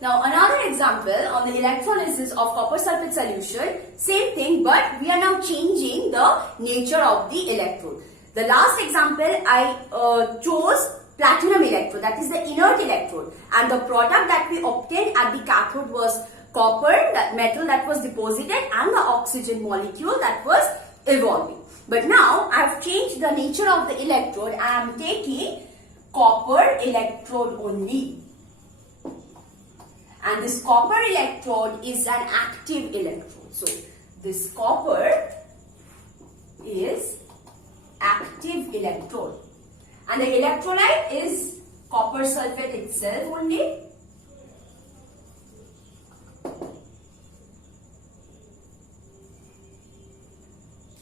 Now another example on the electrolysis of copper sulfate solution, same thing, but we are now changing the nature of the electrode. The last example I chose platinum electrode, that is the inert electrode, and the product that we obtained at the cathode was copper, that metal that was deposited, and the oxygen molecule that was evolving. But now I have changed the nature of the electrode. I am taking copper electrode only. And this copper electrode is an active electrode. So this copper is active electrode. And the electrolyte is copper sulfate itself only.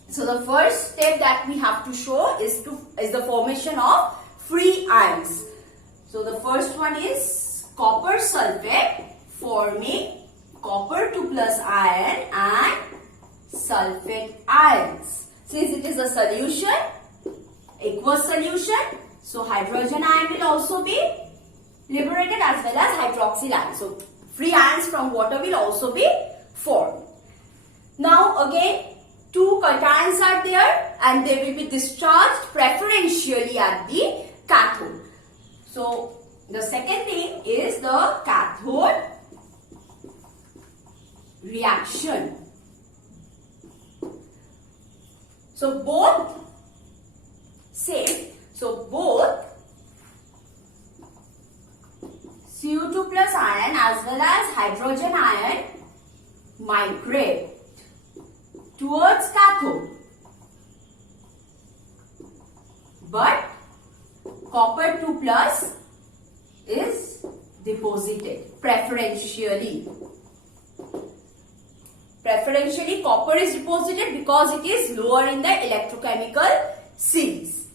So the first step that we have to show is the formation of free ions. So the first one is copper sulfate forming copper 2 plus ion and sulfate ions. Since it is a solution, aqueous solution, so hydrogen ion will also be liberated as well as hydroxyl ion. So free ions from water will also be formed. Now again, two cations are there and they will be discharged preferentially at the cathode. So the second thing is the cathode reaction. So both Cu2 plus ion as well as hydrogen ion migrate towards cathode, but copper 2 plus is deposited preferentially. Preferentially copper is deposited because it is lower in the electrochemical series.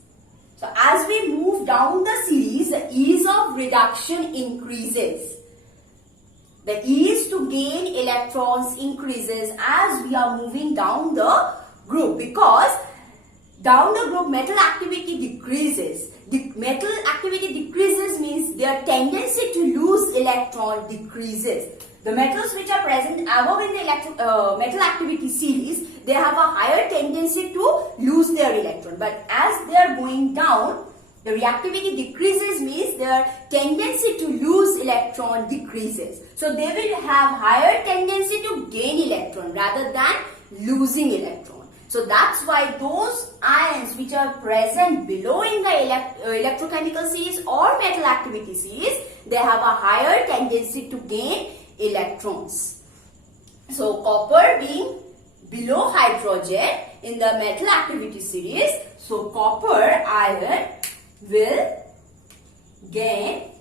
So as we move down the series, the ease of reduction increases. The ease to gain electrons increases as we are moving down the group, because down the group metal activity decreases. Metal activity decreases means their tendency to lose electron decreases. The metals which are present above in the metal activity series, they have a higher tendency to lose their electron. But as they are going down, the reactivity decreases means their tendency to lose electron decreases. So they will have higher tendency to gain electron rather than losing electron. So that's why those ions which are present below in the electrochemical series or metal activity series, they have a higher tendency to gain electrons. So copper being below hydrogen in the metal activity series, so copper ion will gain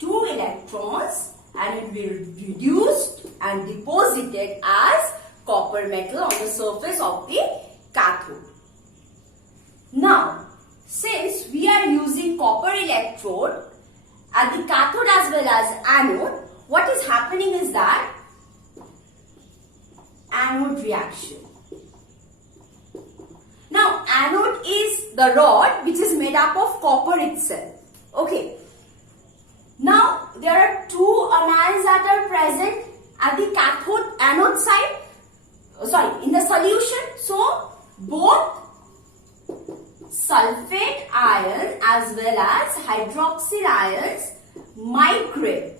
2 electrons and it will be reduced and deposited as copper metal on the surface of the cathode. Now, since we are using copper electrode at the cathode as well as anode, what is happening is that anode reaction. Now, anode is the rod which is made up of copper itself. Okay. Now, there are two anions that are present at the anode side. In the solution. So, both sulfate ion as well as hydroxyl ions migrate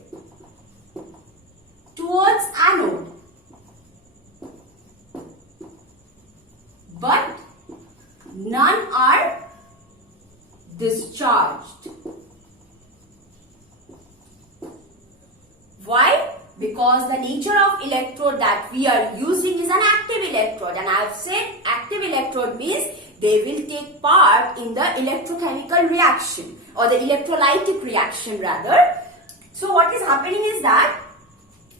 towards anode, but none are discharged. Why? Because the nature of electrode that we are using is an active electrode, and I have said active electrode means they will take part in the electrochemical reaction or the electrolytic reaction rather. So what is happening is that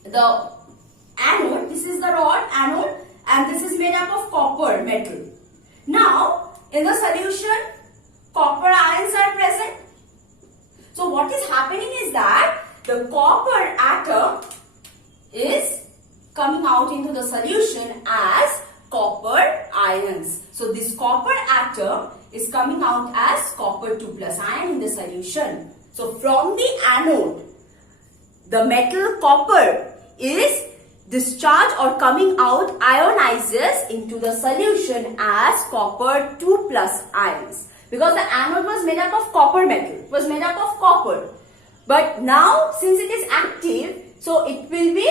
the anode, this is the rod anode, and this is made up of copper metal. Now in the solution copper ions are present. So what is happening is that the copper atom is coming out into the solution as copper ions. So this copper atom is coming out as copper 2 plus ion in the solution. So from the anode, the metal copper is discharged or coming out ionizes into the solution as copper 2 plus ions. Because the anode was made up of copper metal, it was made up of copper. But now since it is active, so it will be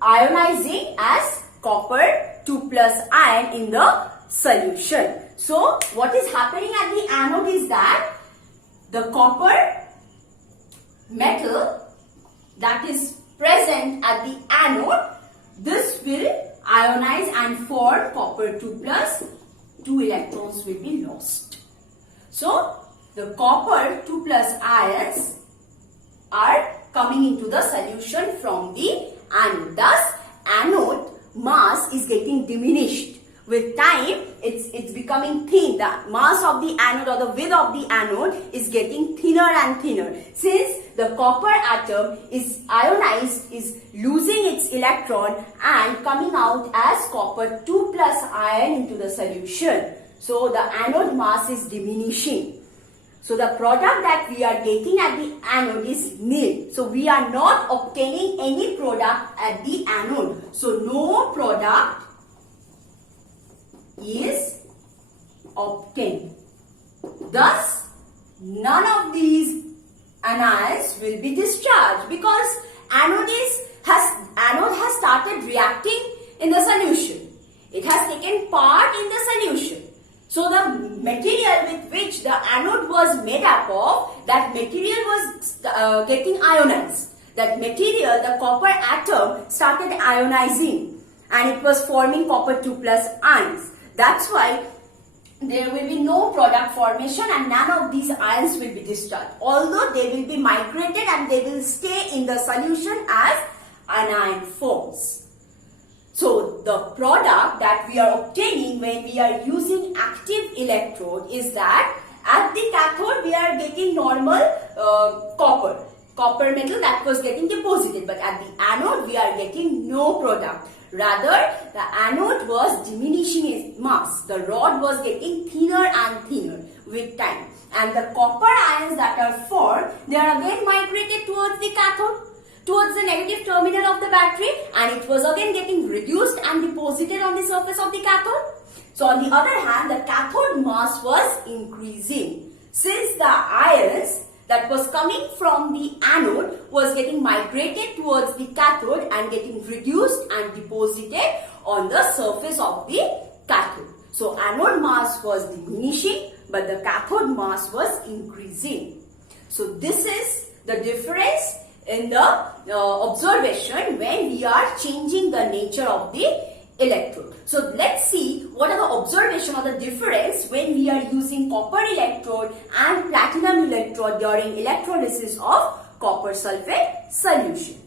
ionizing as copper 2 plus ion in the solution. So what is happening at the anode is that the copper metal that is present at the anode, this will ionize and form copper 2 plus, 2 electrons will be lost. So the copper 2 plus ions are coming into the solution from the anode. Thus anode mass is getting diminished. With time, it's becoming thin. The mass of the anode or the width of the anode is getting thinner and thinner. Since the copper atom is ionized, is losing its electron and coming out as copper 2 plus ion into the solution. So the anode mass is diminishing. So the product that we are getting at the anode is nil. So we are not obtaining any product at the anode. So no product is obtained. Thus, none of these anions will be discharged because anode has started reacting in the solution. It has taken part in the solution. So the material with which the anode was made up of, that material was getting ionized. That material, the copper atom, started ionizing and it was forming copper 2 plus ions. That's why there will be no product formation and none of these ions will be discharged. Although they will be migrated and they will stay in the solution as anion forms. So the product that we are obtaining when we are using active electrode is that at the cathode we are getting normal copper metal that was getting deposited, but at the anode we are getting no product. Rather, the anode was diminishing its mass. The rod was getting thinner and thinner with time. And the copper ions that are formed, they are again migrated towards the cathode, towards the negative terminal of the battery, and it was again getting reduced and deposited on the surface of the cathode. So on the other hand, the cathode mass was increasing. Since the ions that was coming from the anode was getting migrated towards the cathode and getting reduced and deposited on the surface of the cathode. So anode mass was diminishing, but the cathode mass was increasing. So this is the difference in the observation when we are changing the nature of the electrode. So let's see what are the observation or the difference when we are using copper electrode and platinum electrode during electrolysis of copper sulfate solution.